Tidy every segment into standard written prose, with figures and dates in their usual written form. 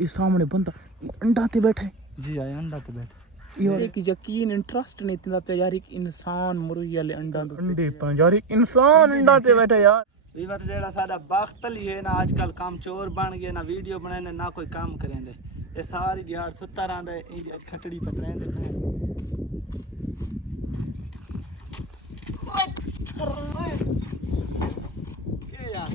ये सामने बंदा अंडा ते बैठा है जी आए अंडा ते बैठे यार कि यकीन इंटरेस्ट नहीं इतना पे यार एक इंसान मुर्गी वाले अंडा अंडे पे यार एक इंसान अंडा ते बैठा यार वीवर जेड़ा साडा बख्तल ही है ना आजकल काम चोर बन गए ना वीडियो बनाने ना कोई काम करेंदे ये सारी दिहाड़ सुत्ता रहंदा है खटड़ी पर रहंदे के यार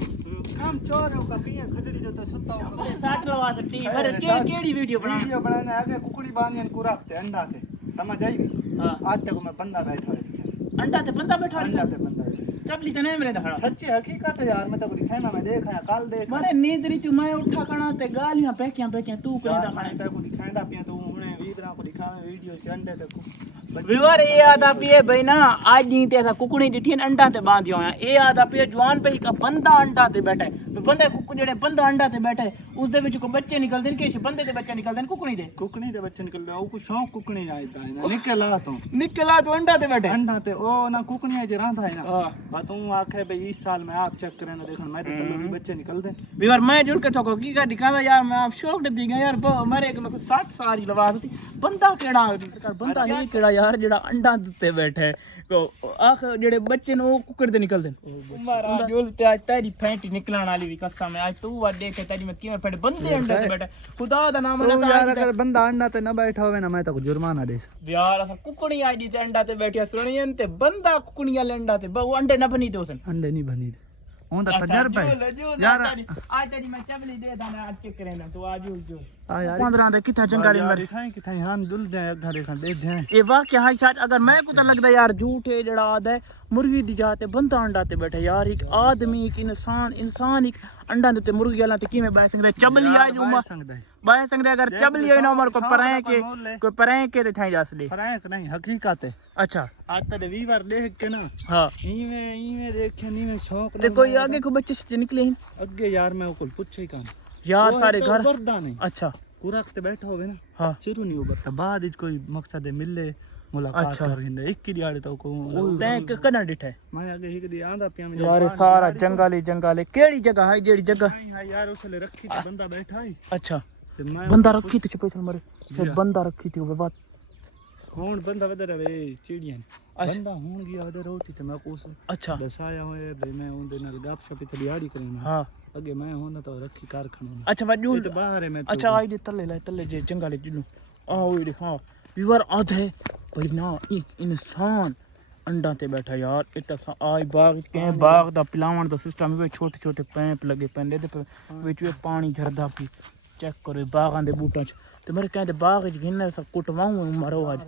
काम चोर हो कपिया खटड़ी जो तो सुत्ता हो साठ लवा सकती अरे केड़ी वीडियो बनाने आगे कुकड़ी बांधन को रखते अंडा ते समझ आई हां आज तक मैं बंदा बैठा है अंडा ते बंदा बैठा अंडा ते बंदा चपली तो नहीं मेरे खड़ा सच्ची हकीकत है यार मैं तो दिखाना मैं देखा कल देख मारे नींद री चु मैं उठा कणा ते गालियां पेकियां तू करेंदा खाने मैं को दिखांदा पिया तो हुने वीदरा को दिखावे वीडियो से अंडे तक विवर ये आदा पिए भाई ना आज नहीं ते ऐसा कुकड़ी डिठी अंडा ते बांधियो है ये आदा पिए जवान पे एक बंदा अंडा ते बैठा है तो बंदा कुकड़ी जेड़े बंदा अंडा ते बैठा है उस दे विच को बच्चे निकलदे ने के बंदे दे बच्चे निकलदे ने कुकड़ी दे बच्चे निकलदे ओ को शौक कुकड़ी आइदा है ना निकला तो अंडा ते बैठे अंडा ते ओ ना कुकड़ी जे रहंदा है ना हां तू आखे भाई इस साल में आप चेक करे ना देखन मैं तो तल्लू बच्चे निकलदे विवर मैं जुड़ के तो की का दिखादा यार मैं आप शौक दे दी यार मेरे को 60 साल की लवा दी बंदा केड़ा बंदा ये केड़ा यार जेड़ा अंडा ते बैठे को आख जेड़े बच्चे ने वो कुकड़ दे निकलदे मारा जोल ते आज तेरी फैंटी निकलण वाली भी कसम है आज तू वा देख तेरी में किवें फट बंदे अंडा ते बैठे खुदा दा नाम ना यार अगर बंदा अंडा ते ना बैठा होवे ना मैं तो जुर्माना देस यार असा कुकड़ी आई दी ते अंडा ते बैठिया सुनियन ते बंदा कुकड़ी वाले अंडा ते वो अंडे ना बनी दे उसन अंडे नहीं बनी दे ओंदा तजर्बा है यार आज तेरी मैं चबली दे दाना आज चेक करेंदा तो आज जो आ यार 15 दे किथा जंगाली मर किथा हम दुल दे घरे खा दे दे ये वाकया है शायद अगर मैं को तो लगदा यार झूठ है जेड़ा आदा है मुर्गी दी जाते बंदा अंडा ते बैठे यार एक आदमी एक इंसान एक अंडा दे मुर्गी वाला ते किवें बाय सकदा चबली आज उमर बाय सकदा अगर चबली है ना उमर को पराए के ते थाई जास दे पराए नहीं हकीकत है अच्छा आज ते वीवर देख के ना हां इवें देखे नीवें शौक ते कोई आगे को बच्चे से निकले अगे यार मैं को पूछे ही काम यार सारे घर उबरदा नहीं अच्छा कुरक ते बैठा होवे ना हां सिरू नहीं उबरता बाद इच कोई मकसद है मिले मुलाकात करेंगे एक की दिहाड़े तो को तैं कना डिठा है मैं आगे एक दी आंदा पिया में यार सारा जंगल केड़ी जगह है जेड़ी जगह यार उसले रखी ते बंदा बैठा है अच्छा ते मैं बंदा रखी ते पैसा मरे से बंदा रखी थी वो बात हुन बंदा वदर वे चिड़ियां बंदा हुन गया वदर रोटी ते मैं कोस अच्छा दसाया होए भाई मैं उन दे नाल गपशप ते दिहाड़ी करेना हां अगे मैं होना तो रखी कारखाना अच्छा वजू ते बाहर है मैं अच्छा आई दे तले जे जंगल जिनु आओ ये देखो व्यूअर आधे भाई ना एक इंसान अंडा ते बैठा यार इतना आई बाग के बाग दा पिलावन दा सिस्टम वे छोटे छोटे पैप लगे पैंदे ते विच वे पानी झरदा पी चेक करो बागां दे बूटां च ते मेरे कहंदे बाग च गिनने सब कुटवाऊं मरो आज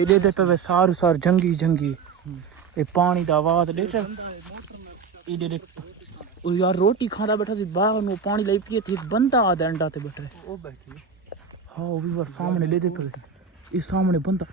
ये दे पे सारू जंगी ये पानी दा आवाज देख ये दे ओ यार रोटी खादा बैठा सी बाग नु पानी ले पिए थे एक बंदा आदा अंडा ते बैठा ओ बैठी हां वो भी सामने ले दे पे ये सामने बंदा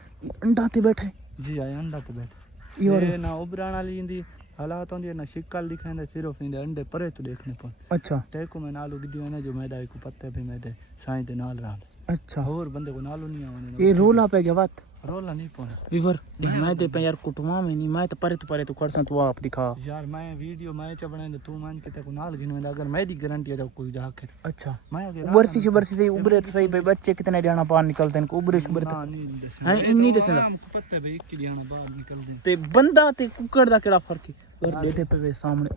अंडा ते बैठा जी आए अंडा ते बैठे ये ना उबराण वाली इंदी हालात होंदी ना शिकल दिखांदा सिर्फ इंदे अंडे परे तो देखने पर अच्छा ते को मैं नालो गिदियो ना जो मैदा को पत्ते पे मैदे साईं दे नाल रहा अच्छा और बंदे को नालो नहीं आने ये रोला पे गया बात रोला नहीं पाना विवर मैं ते पे यार कुटवा में नहीं मैं तो परे तो करसा तू आप दिखा यार मैं वीडियो मैं च बनाने तू मान के ते को नाल गिनवे अगर मेरी गारंटी है तो कोई जाके अच्छा मैं अगर बरसी से उबरे तो सही भाई बच्चे कितने जाना पार निकलते हैं को उबरे है इन्नी दसदा पत्ते भाई एक जाना बाहर निकलदे ते बंदा ते कुकड़ दा केड़ा फर्क है और देते पे सामने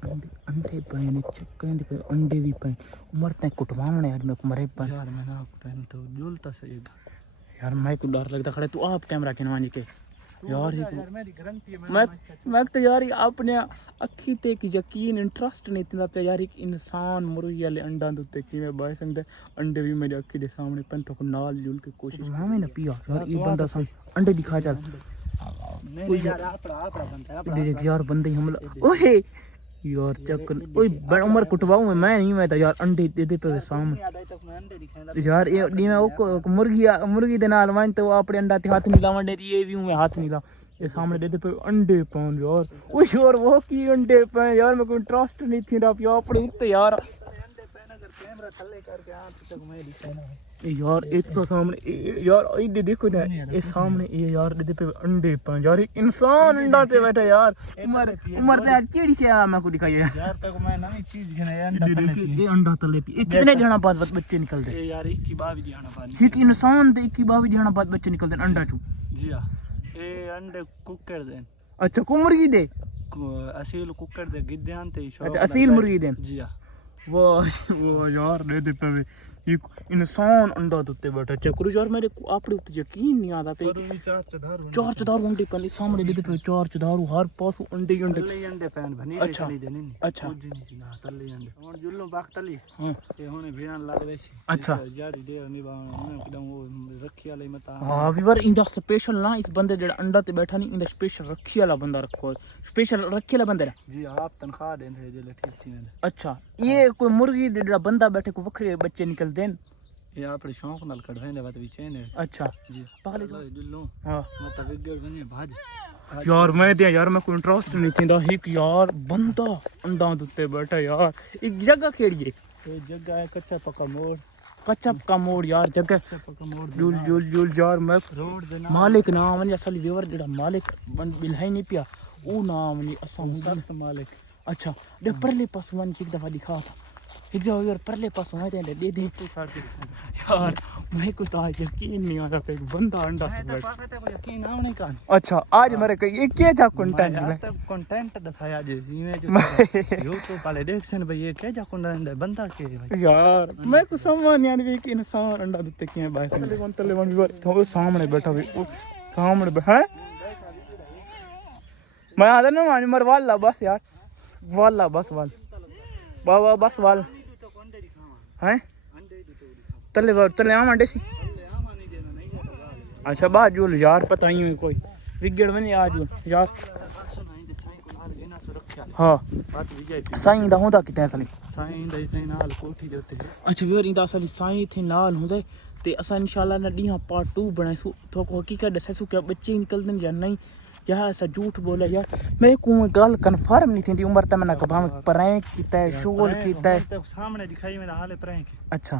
अंडे पे ने चक्कन दे पे अंडे भी पे मरते कुटवाने यार मैं को मरे पर यार मैं ना कुटाने तो झूलता सही यार मैं को डर लगता खड़े तू आप कैमरा खिनवाने के यार मेरी गारंटी है मैं तो यार अपने अखी ते की यकीन इंटरेस्ट नहीं इतना पे यार एक इंसान मुर्गी वाले अंडा दुते किवें बाय सकदा अंडे भी मेरी अखी दे सामने पन तो नाल जुल के कोशिश मैं ना पिया यार ये बंदा सा अंडे दिखा चल नहीं यार आपड़ा बंदा है यार बंदे हमला ओए यार चक्कर ओए उमर कुटवाऊं मैं नहीं मैं तो यार अंडे दे पे सामने यार ये दी मैं ओ मुर्गी दे नाल मान तो अपने अंडा ते हाथ नहीं लावन दे ये भी मैं हाथ नहीं ला ये सामने दे पे अंडे पाउन यार ओ यार वो की अंडे पे यार मैं को इंटरेस्ट नहीं थी दा पिया अपने तो यार अंडे पे अगर कैमरा थल्ले करके आ तक मैं दिखाना है यार एक तो सामने यार ये देखो ना ये सामने ये यार दे पे अंडे पर यार इंसान अंडा पे बैठा यार उमर उमर तो यार चिड़ी से मैं को दिखाई यार तक मैं नई चीज घने अंडा ये अंडा तले पे कितने जणा बाद बच्चे निकलते ये यार 21-22 दिहाना बाद एक इंसान दे 21-22 जणा बाद बच्चे निकलते अंडा चू जी हां ये अंडे कुकर देन अच्छा को मुर्गी दे असील कुकर दे गिद्दान ते अच्छा असील मुर्गी दे जी हां वो यार दे पे एक इंसान अंडा दुते बैठा चक्रू यार मेरे को आपड़े उत्ते यकीन नहीं आता पे चार चदारू अंडे पहले सामने दे पे चार चदारू हर पासों अंडे अंडे पैन बनी अच्छा देने अच्छा जी नहीं ना तल्ले अंडे और जुल्लो बाग तली हां ये होने भेण लाग वैसी अच्छा जारी दे निभावने एकदम वो रखी वाले मता हां वीवर इंदा स्पेशल ना इस बंदे जेड़ा अंडा ते बैठा नहीं इंदा स्पेशल रखी वाला बंदा रखो स्पेशल रखी वाला बंदा जी आप तनख्वाह देंदे जेले ठीक थी अच्छा ये कोई मुर्गी दे जेड़ा बंदा बैठे को वखरे बच्चे निकल देन ये आपरे शौक नाल कढवेंदे बात विचे ने अच्छा जी पगले जुल्लो हां मत विगड़ बने भाज यार मैं दे यार मैं कोई इंटरेस्ट नहीं थींदा एक यार बंदा अंडा दुते बैठा यार एक जगह खेड़िए ये जगह है कच्चा पक्का मोड़ कच्चा का मोड़ यार जगह पक्का मोड़ जुल जुल जुल यार मैं रोड दे ना मालिक नाम ने असल व्यवर जेड़ा मालिक बन बिलहाई नहीं पिया ओ नाम नहीं असा सख्त मालिक अच्छा दे परले पास वन एक दफा दिखा था एक दफा यार परले पास मैं दे दे तू छाड़ दे यार मैं को तो आज यकीन नहीं आता पे बंदा अंडा मैं तो पता है को यकीन आवने का अच्छा आज मेरे को ये क्या था कंटेंट में तब कंटेंट दिखाया जे इमेज यूट्यूब वाले देखसन भाई ये क्या जा कंटेंट बंदा के भाई यार मैं को सम्मान यानी भी कि इंसान अंडा देते के भाई तले वन वो सामने बैठा भी वो सामने है मैं आता ना मान मर वाला बस यार वाला बस वाल बाबा बस वाल हैं तले आम अंडे सी अच्छा बात जो यार पता ही कोई विगड़ में आज यार हाँ साईं दा होंदा किते असली साईं दे ते नाल कोठी जोते अच्छा वीर इंदा असली साईं थे नाल होंदे ते असा इंशाल्लाह न डी पार्ट 2 बनाइसु तो को हकीकत दससु क्या बच्चे निकलदन या नहीं या ऐसा झूठ बोला यार मैं को गल कंफर्म नहीं थी उम्र त मैंने कभाम प्रैंक कीता है शोल कीता है सामने दिखाई मेरा हाल प्रैंक अच्छा